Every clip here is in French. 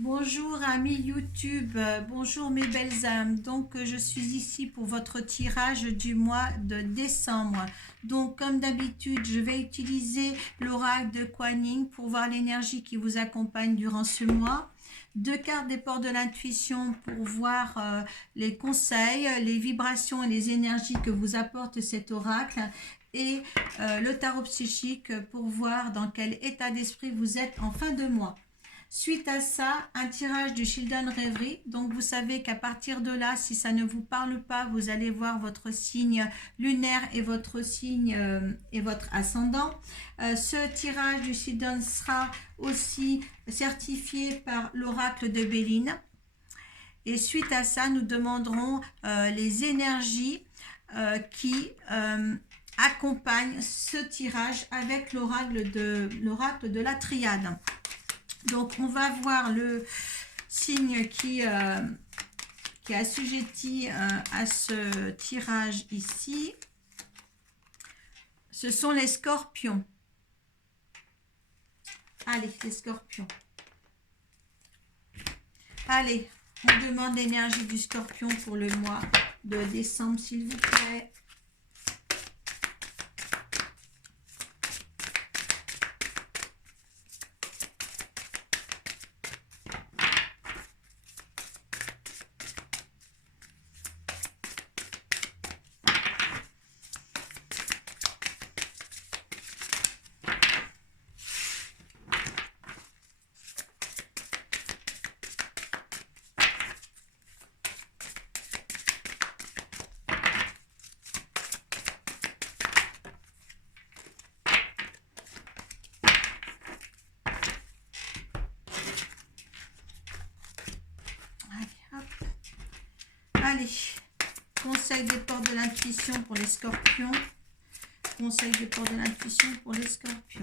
Bonjour amis YouTube, bonjour mes belles âmes. Je suis ici pour votre tirage du mois de décembre. Donc comme d'habitude je vais utiliser l'oracle de Kuan Yin pour voir l'énergie qui vous accompagne durant ce mois. Deux cartes des ports de l'intuition pour voir les conseils, les vibrations et les énergies que vous apporte cet oracle. Et le tarot psychique pour voir dans quel état d'esprit vous êtes en fin de mois. Suite à ça, un tirage du Children Reverie. Donc, vous savez qu'à partir de là, si ça ne vous parle pas, vous allez voir votre signe lunaire et votre signe et votre ascendant. Ce tirage du Children sera aussi certifié par l'oracle de Béline. Et suite à ça, nous demanderons les énergies qui accompagnent ce tirage avec l'oracle de la triade. Donc, on va voir le signe qui est assujetti à ce tirage ici. Ce sont les scorpions. Allez, les scorpions. Allez, on demande l'énergie du scorpion pour le mois de décembre, s'il vous plaît. Allez, conseil des portes de l'intuition pour les scorpions. Conseil des portes de l'intuition pour les scorpions.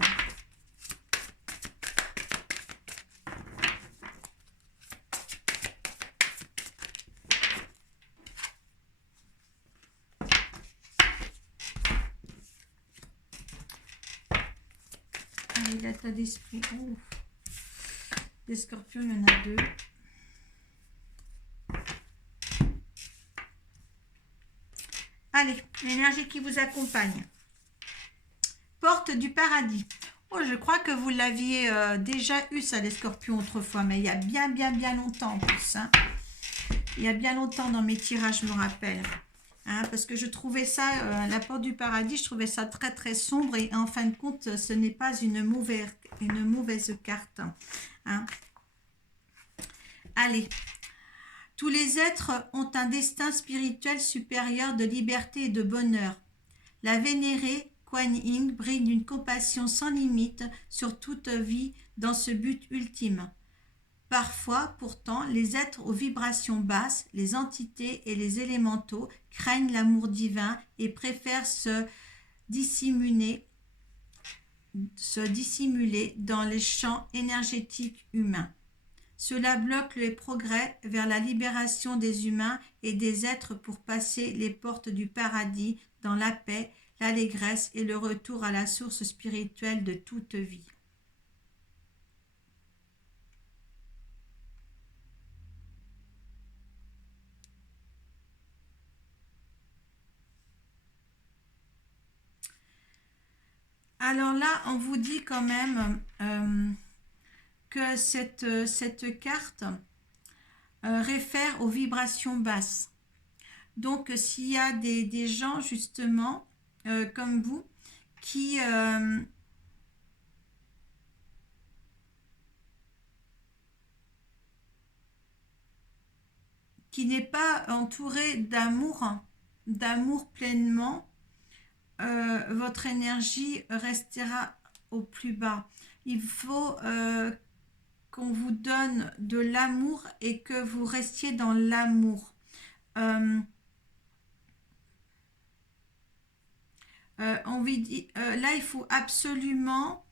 Allez, l'état d'esprit. Oh. Les scorpions, il y en a deux. Allez, l'énergie qui vous accompagne. Porte du paradis. Oh, je crois que vous l'aviez déjà eu, ça, les scorpions, autrefois, mais il y a bien longtemps en plus. Hein. Il y a bien longtemps dans mes tirages, je me rappelle. Hein, parce que je trouvais ça, la porte du paradis, je trouvais ça très sombre et en fin de compte, ce n'est pas une mauvaise carte. Hein. Allez. Tous les êtres ont un destin spirituel supérieur de liberté et de bonheur. La vénérée Kuan Yin brille d'une compassion sans limite sur toute vie dans ce but ultime. Parfois, pourtant, les êtres aux vibrations basses, les entités et les élémentaux craignent l'amour divin et préfèrent se dissimuler dans les champs énergétiques humains. Cela bloque les progrès vers la libération des humains et des êtres pour passer les portes du paradis dans la paix, l'allégresse et le retour à la source spirituelle de toute vie. Alors là, on vous dit quand même que cette carte réfère aux vibrations basses. Donc, s'il y a des gens, justement, comme vous, qui n'est pas entouré d'amour pleinement, votre énergie restera au plus bas. Il faut qu'on vous donne de l'amour et que vous restiez dans l'amour. Là, il faut absolument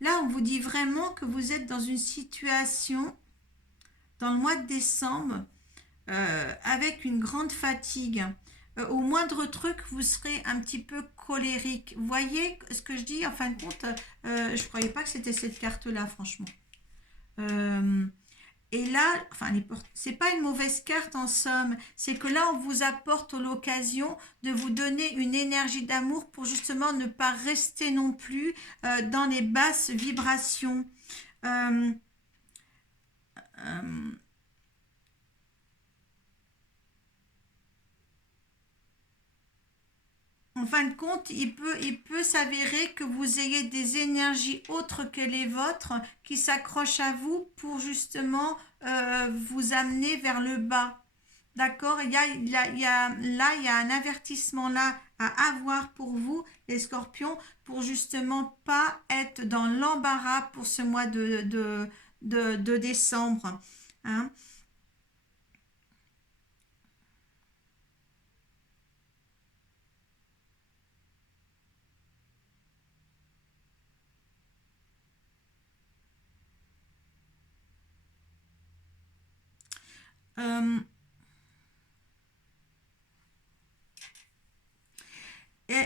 là, on vous dit vraiment que vous êtes dans une situation, dans le mois de décembre, avec une grande fatigue. au moindre truc, vous serez un petit peu colérique. Vous voyez ce que je dis? En fin de compte, je ne croyais pas que c'était cette carte-là, franchement. Euh, et là, enfin, c'est pas une mauvaise carte en somme, c'est que là, on vous apporte l'occasion de vous donner une énergie d'amour pour justement ne pas rester non plus dans les basses vibrations. Euh, euh, En fin de compte, il peut s'avérer que vous ayez des énergies autres que les vôtres qui s'accrochent à vous pour justement vous amener vers le bas. D'accord? Là, il y a un avertissement là à avoir pour vous, les scorpions, pour justement pas être dans l'embarras pour ce mois de décembre. Hein? Euh,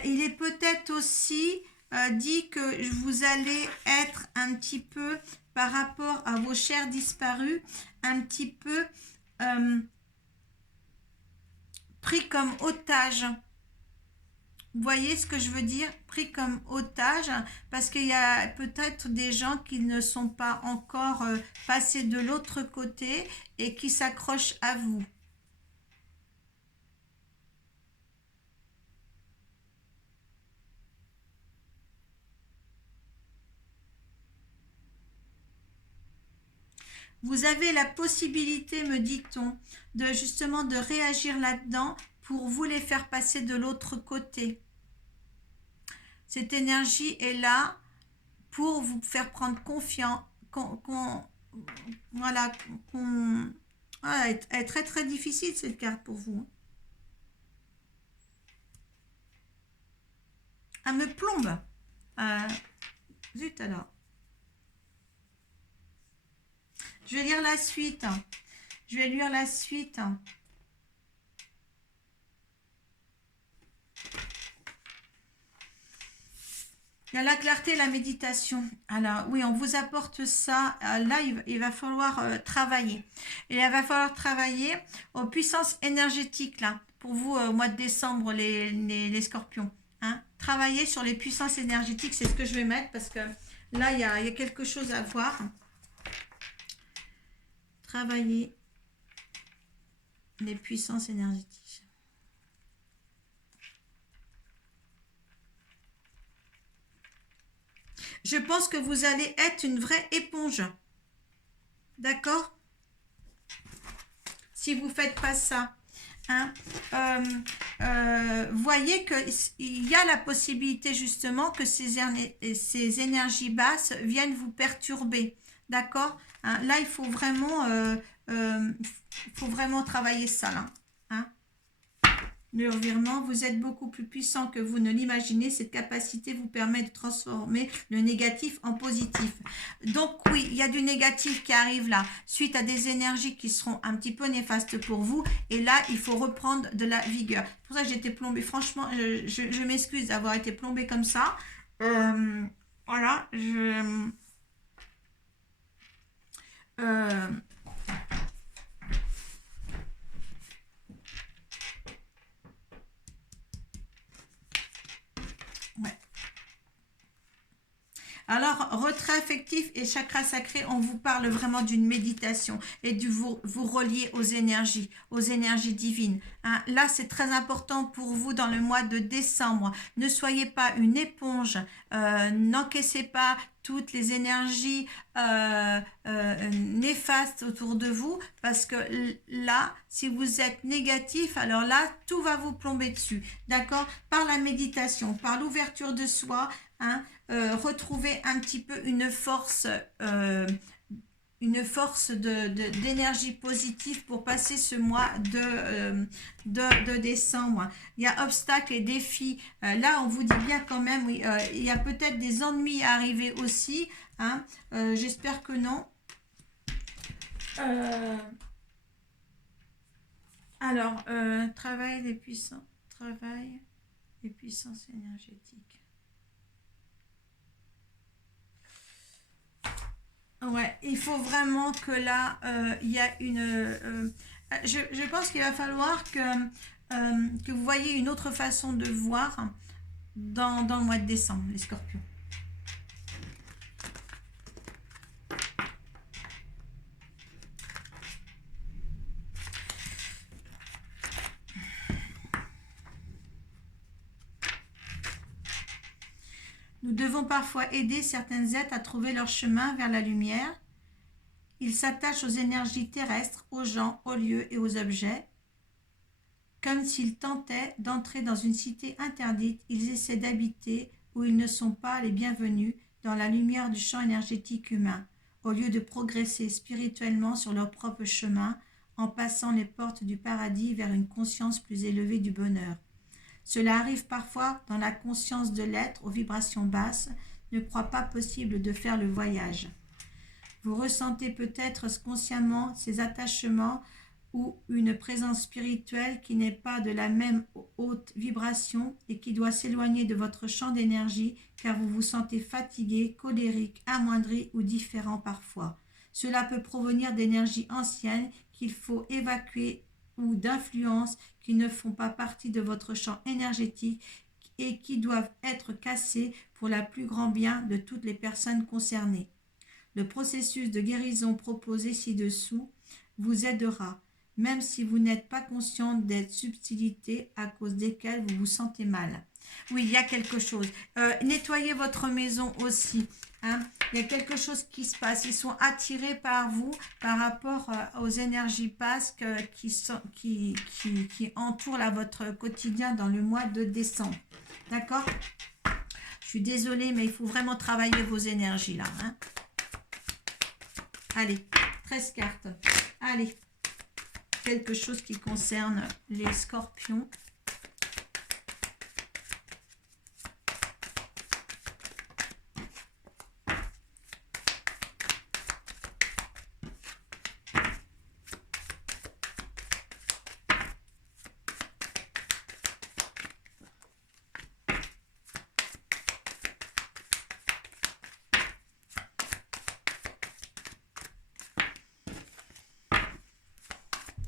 il est peut-être aussi dit que vous allez être un petit peu, par rapport à vos chers disparus, un petit peu euh, pris comme otage. Vous voyez ce que je veux dire? Pris comme otage, parce qu'il y a peut-être des gens qui ne sont pas encore passés de l'autre côté et qui s'accrochent à vous. Vous avez la possibilité, me dit-on, de justement de réagir là-dedans pour vous les faire passer de l'autre côté. Cette énergie est là pour vous faire prendre confiance, voilà, voilà, elle est très très difficile cette carte pour vous. Elle me plombe. Euh, Zut alors. Je vais lire la suite. Je vais lire la suite. Il y a la clarté et la méditation. Alors oui, on vous apporte ça. Là, il va falloir travailler. Et il va falloir travailler aux puissances énergétiques, là, pour vous, au mois de décembre, les scorpions. Hein. Travailler sur les puissances énergétiques, c'est ce que je vais mettre parce que là, il y a quelque chose à voir. Travailler les puissances énergétiques. Je pense que vous allez être une vraie éponge. D'accord? Si vous ne faites pas ça. Hein? Voyez qu'il y a la possibilité justement que ces énergies basses viennent vous perturber. D'accord? Hein? Là, il faut vraiment travailler ça. Là. Hein? Le revirement, vous êtes beaucoup plus puissant que vous ne l'imaginez. Cette capacité vous permet de transformer le négatif en positif. Donc oui, il y a du négatif qui arrive là, suite à des énergies qui seront un petit peu néfastes pour vous. Et là, il faut reprendre de la vigueur. C'est pour ça que j'ai été plombée. Franchement, je m'excuse d'avoir été plombée comme ça. Voilà, euh, ouais. Alors, retrait affectif et chakra sacré, on vous parle vraiment d'une méditation et de vous relier aux énergies divines. Hein. Là, c'est très important pour vous dans le mois de décembre. Ne soyez pas une éponge, n'encaissez pas toutes les énergies néfastes autour de vous, parce que là, si vous êtes négatif, alors là, tout va vous plomber dessus. D'accord? Par la méditation, par l'ouverture de soi, hein, retrouver un petit peu une force d'énergie positive pour passer ce mois de décembre. Il y a obstacles et défis. Là, on vous dit bien quand même, oui, il y a peut-être des ennuis à arriver aussi. Hein, j'espère que non. Alors, travail des puissants. travail et puissance énergétique. Ouais, il faut vraiment que là, il y a une... je pense qu'il va falloir que vous voyez une autre façon de voir dans le mois de décembre, les scorpions. Nous devons parfois aider certaines êtres à trouver leur chemin vers la lumière. Ils s'attachent aux énergies terrestres, aux gens, aux lieux et aux objets. Comme s'ils tentaient d'entrer dans une cité interdite, ils essaient d'habiter où ils ne sont pas les bienvenus dans la lumière du champ énergétique humain, au lieu de progresser spirituellement sur leur propre chemin en passant les portes du paradis vers une conscience plus élevée du bonheur. Cela arrive parfois dans la conscience de l'être aux vibrations basses, ne croit pas possible de faire le voyage. Vous ressentez peut-être consciemment ces attachements ou une présence spirituelle qui n'est pas de la même haute vibration et qui doit s'éloigner de votre champ d'énergie car vous vous sentez fatigué, colérique, amoindri ou différent parfois. Cela peut provenir d'énergies anciennes qu'il faut évacuer ou d'influences qui ne font pas partie de votre champ énergétique et qui doivent être cassées pour le plus grand bien de toutes les personnes concernées. Le processus de guérison proposé ci-dessous vous aidera, même si vous n'êtes pas conscient des subtilités à cause desquelles vous vous sentez mal. Oui, il y a quelque chose. Nettoyez votre maison aussi. Hein. Il y a quelque chose qui se passe. Ils sont attirés par vous par rapport aux énergies basques qui entourent là, votre quotidien dans le mois de décembre. D'accord? Je suis désolée, mais il faut vraiment travailler vos énergies là. Hein. Allez, 13 cartes. Allez, quelque chose qui concerne les scorpions.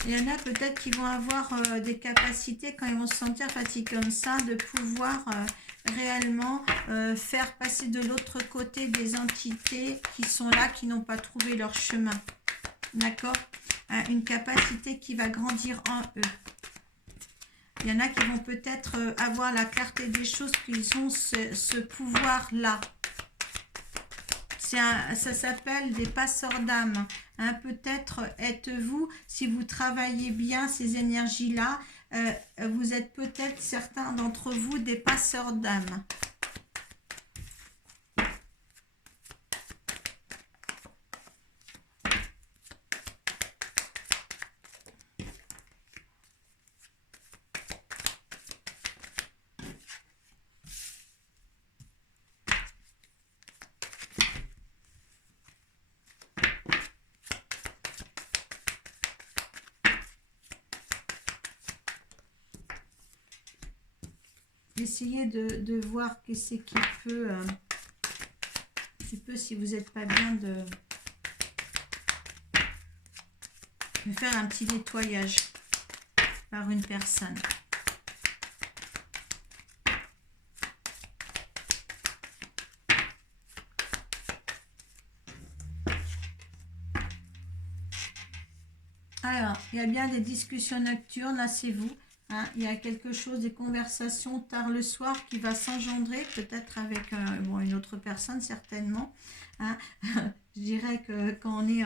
Il y en a peut-être qui vont avoir des capacités quand ils vont se sentir fatigués comme ça, de pouvoir réellement faire passer de l'autre côté des entités qui sont là, qui n'ont pas trouvé leur chemin. D'accord? Une capacité qui va grandir en eux. Il y en a qui vont peut-être avoir la clarté des choses, qu'ils ont ce pouvoir-là. Ça s'appelle des passeurs d'âme. Hein, peut-être êtes-vous, si vous travaillez bien ces énergies-là, vous êtes peut-être certains d'entre vous des passeurs d'âme. Essayez de voir qu'est-ce qui peut, un petit peu si vous n'êtes pas bien, de faire un petit nettoyage par une personne. Alors, il y a bien des discussions nocturnes, là c'est vous. Hein, il y a quelque chose, des conversations tard le soir qui va s'engendrer, peut-être avec une autre personne certainement. Hein. Je dirais que quand on est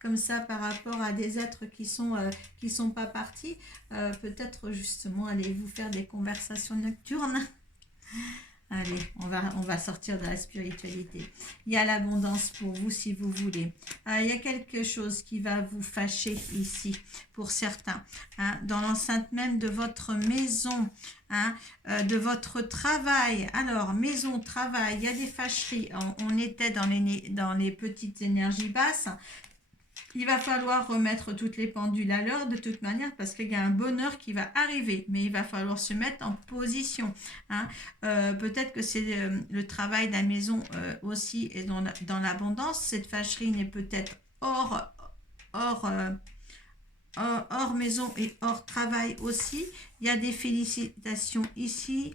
comme ça par rapport à des êtres qui sont pas partis, peut-être justement allez-vous faire des conversations nocturnes. Allez, on va sortir de la spiritualité. Il y a l'abondance pour vous si vous voulez. Il y a quelque chose qui va vous fâcher ici pour certains. Hein, dans l'enceinte même de votre maison, hein, de votre travail. Alors, maison, travail, il y a des fâcheries. On était dans les petites énergies basses. il va falloir remettre toutes les pendules à l'heure de toute manière parce qu'il y a un bonheur qui va arriver, mais il va falloir se mettre en position. Hein. Peut-être que c'est le travail de la maison aussi et dans l'abondance. Cette fâcherie est peut-être hors, euh, hors maison et hors travail aussi. Il y a des félicitations ici.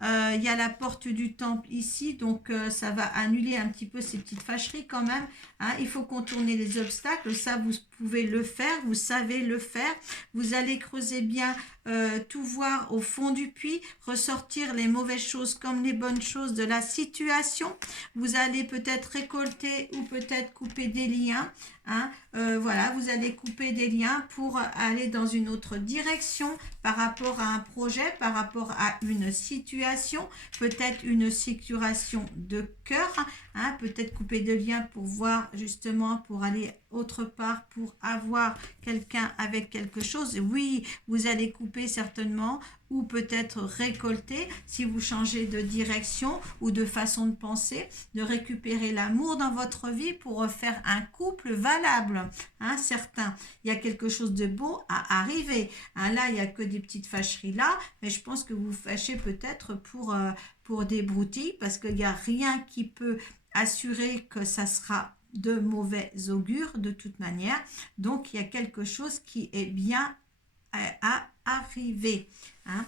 Il y a la porte du temple ici, donc ça va annuler un petit peu ces petites fâcheries quand même. Hein. Il faut contourner les obstacles, ça vous pouvez le faire, vous savez le faire. Vous allez creuser bien, tout voir au fond du puits, ressortir les mauvaises choses comme les bonnes choses de la situation. Vous allez peut-être récolter ou peut-être couper des liens. Hein. Voilà, vous allez couper des liens pour aller dans une autre direction par rapport à un projet, par rapport à une situation, peut-être une sécurisation de cœur, hein, peut-être couper des liens pour voir justement, pour aller autre part, pour avoir quelqu'un avec quelque chose. Oui, vous allez couper certainement ou peut-être récolter si vous changez de direction ou de façon de penser, de récupérer l'amour dans votre vie pour faire un couple valable. Hein, certains, il y a quelque chose de beau à arriver. Hein, là, il n'y a que des petites fâcheries là, mais je pense que vous fâchez peut-être pour des broutilles parce qu'il n'y a rien qui peut assurer que ça sera de mauvais augure de toute manière. Donc, il y a quelque chose qui est bien à arriver. Hein.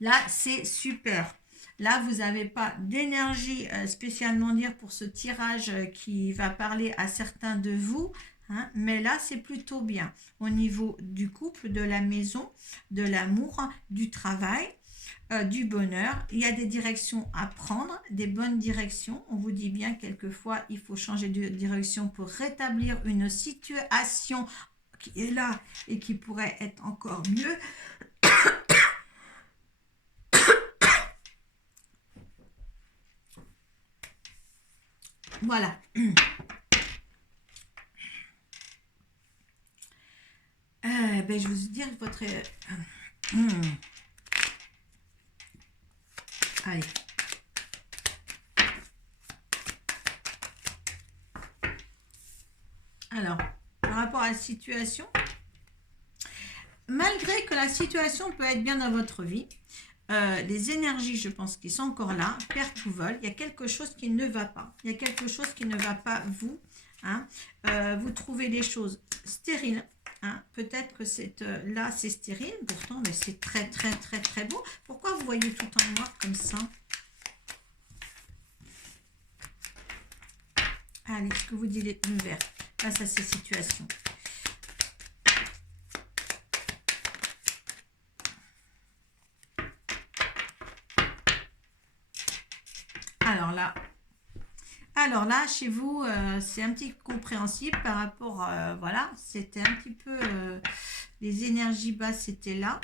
Là, c'est super. Là, vous n'avez pas d'énergie spécialement dire pour ce tirage qui va parler à certains de vous. Hein, mais là, c'est plutôt bien. Au niveau du couple, de la maison, de l'amour, du travail, du bonheur. Il y a des directions à prendre, des bonnes directions. On vous dit bien quelquefois, il faut changer de direction pour rétablir une situation qui est là et qui pourrait être encore mieux. Voilà. Je vous dire votre... Allez. Alors, par rapport à la situation, malgré que la situation peut être bien dans votre vie, les énergies, je pense, qui sont encore là, perdent ou volent, il y a quelque chose qui ne va pas. Il y a quelque chose qui ne va pas, vous. Hein. Vous trouvez des choses stériles. Hein. Peut-être que là, c'est stérile, pourtant, mais c'est très, très, très, très beau. Pourquoi vous voyez tout en noir comme ça? Allez, ce que vous dites le vert face à ces situations. Alors là, chez vous, c'est un petit compréhensible par rapport, voilà, c'était un petit peu, les énergies basses étaient là.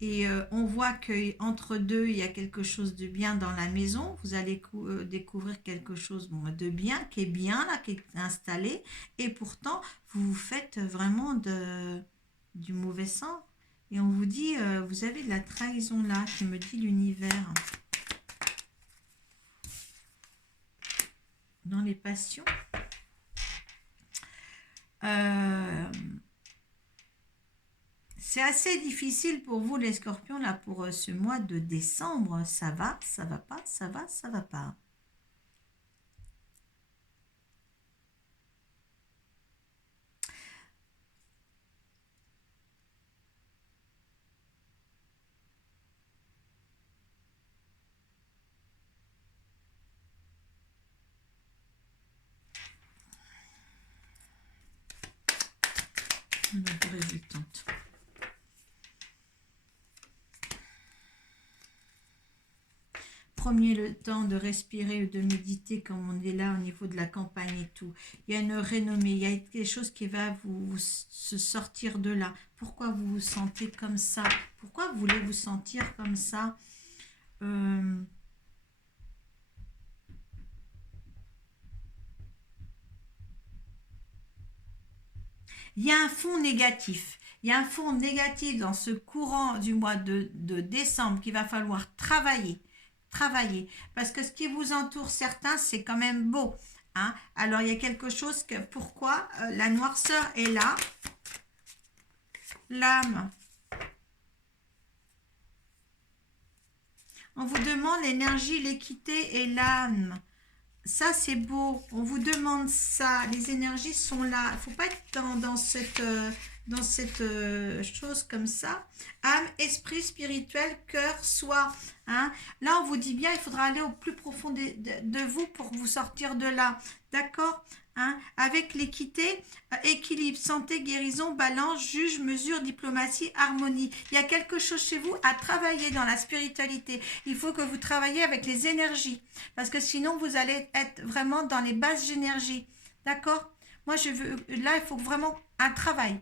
Et on voit qu'entre deux, il y a quelque chose de bien dans la maison. Vous allez découvrir quelque chose de bien, qui est bien là, qui est installé. Et pourtant, vous vous faites vraiment du mauvais sang. Et on vous dit, vous avez de la trahison là, qui me dit l'univers. Dans les passions. C'est assez difficile pour vous les scorpions là pour ce mois de décembre. Ça va pas, ça va pas. Résultante. Prenez le temps de respirer ou de méditer comme on est là au niveau de la campagne et tout. Il y a une renommée, il y a quelque chose qui va vous se sortir de là. Pourquoi vous vous sentez comme ça? Pourquoi voulez-vous sentir comme ça? Il y a un fond négatif. Il y a un fond négatif dans ce courant du mois de décembre qu'il va falloir travailler. Parce que ce qui vous entoure, certains, c'est quand même beau. Hein. Alors, il y a quelque chose que... Pourquoi la noirceur est là? L'âme. On vous demande l'énergie, l'équité et l'âme. Ça, c'est beau. On vous demande ça. Les énergies sont là. Il ne faut pas être dans cette chose comme ça. Âme, esprit, spirituel, cœur, soi. Hein. Là, on vous dit bien, il faudra aller au plus profond de vous pour vous sortir de là. D'accord? Hein. Avec l'équité, équilibre, santé, guérison, balance, juge, mesure, diplomatie, harmonie. Il y a quelque chose chez vous à travailler dans la spiritualité. Il faut que vous travaillez avec les énergies. Parce que sinon, vous allez être vraiment dans les basses énergies. D'accord? Moi, je veux... Là, il faut vraiment un travail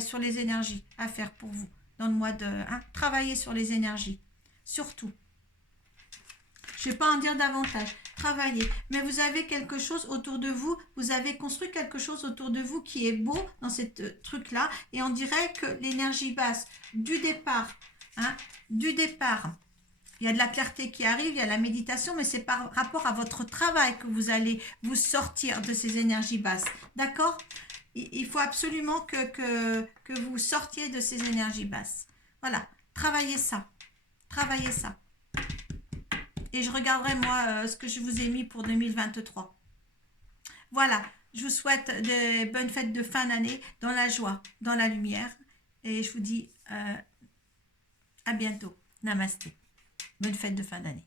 sur les énergies à faire pour vous. Dans le mois de... Hein, travailler sur les énergies. Surtout. Je ne vais pas en dire davantage. Travaillez. Mais vous avez quelque chose autour de vous. Vous avez construit quelque chose autour de vous qui est beau dans ce truc-là. Et on dirait que l'énergie basse du départ, hein, il y a de la clarté qui arrive, il y a la méditation, mais c'est par rapport à votre travail que vous allez vous sortir de ces énergies basses. D'accord? Il faut absolument que vous sortiez de ces énergies basses. Voilà. Travaillez ça. Travaillez ça. Et je regarderai, moi, ce que je vous ai mis pour 2023. Voilà. Je vous souhaite de bonnes fêtes de fin d'année, dans la joie, dans la lumière. Et je vous dis à bientôt. Namasté. Bonne fête de fin d'année.